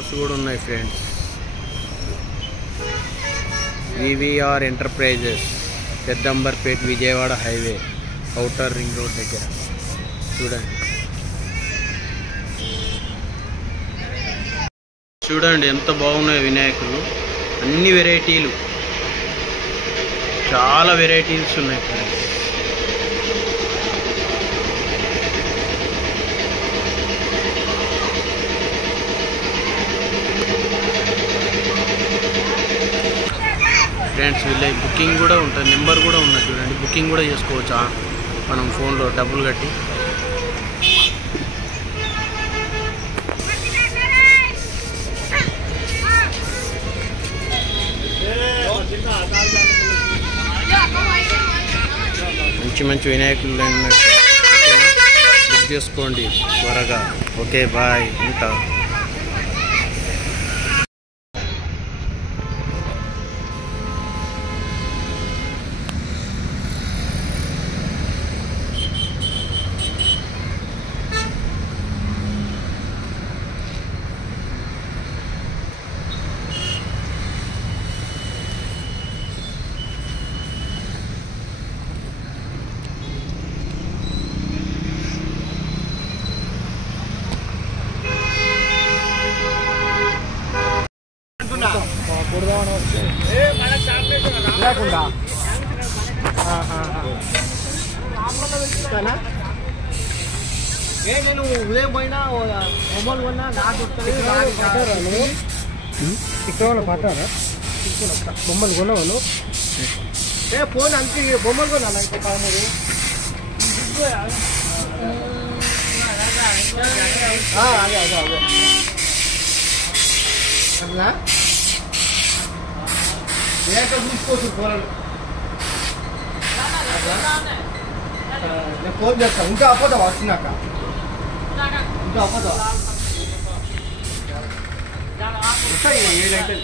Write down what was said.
కూడా ఉన్నాయి friends. VVR enterprises Peddamberpet Vijayawada highway outer ring road దగ్గర చూడండి ఎంత బాగున్నాయి వినాయకులు. అన్ని వెరైటీలు, చాలా వెరైటీస్ ఉన్నాయి ఫ్రెండ్స్. ఫ్రెండ్స్ వీళ్ళ బుకింగ్ కూడా ఉంటుంది, నెంబర్ కూడా ఉన్నది చూడండి. బుకింగ్ కూడా చేసుకోవచ్చా మనం ఫోన్లో డబ్బులు కట్టి. మంచి మంచి వినాయకులు బుక్ చేసుకోండి త్వరగా. ఓకే బాయ్, ఉంటా. నేను ఉదయం పోయినా బొమ్మలు కొన్నా నాకు ఇక్కడ పట్టారా బొమ్మలు కొన్నాను. ఫోన్ అంతే బొమ్మలు కొన్నా ఇంకా 13. అదే అదే అదే అట్లా ఏక చూసుకోవచ్చు కూరలు. నేను ఫోన్ చేస్తాను. ఇంకా అపోతావా వచ్చినాక? ఇంకా అపోతావా? 7 గంటలు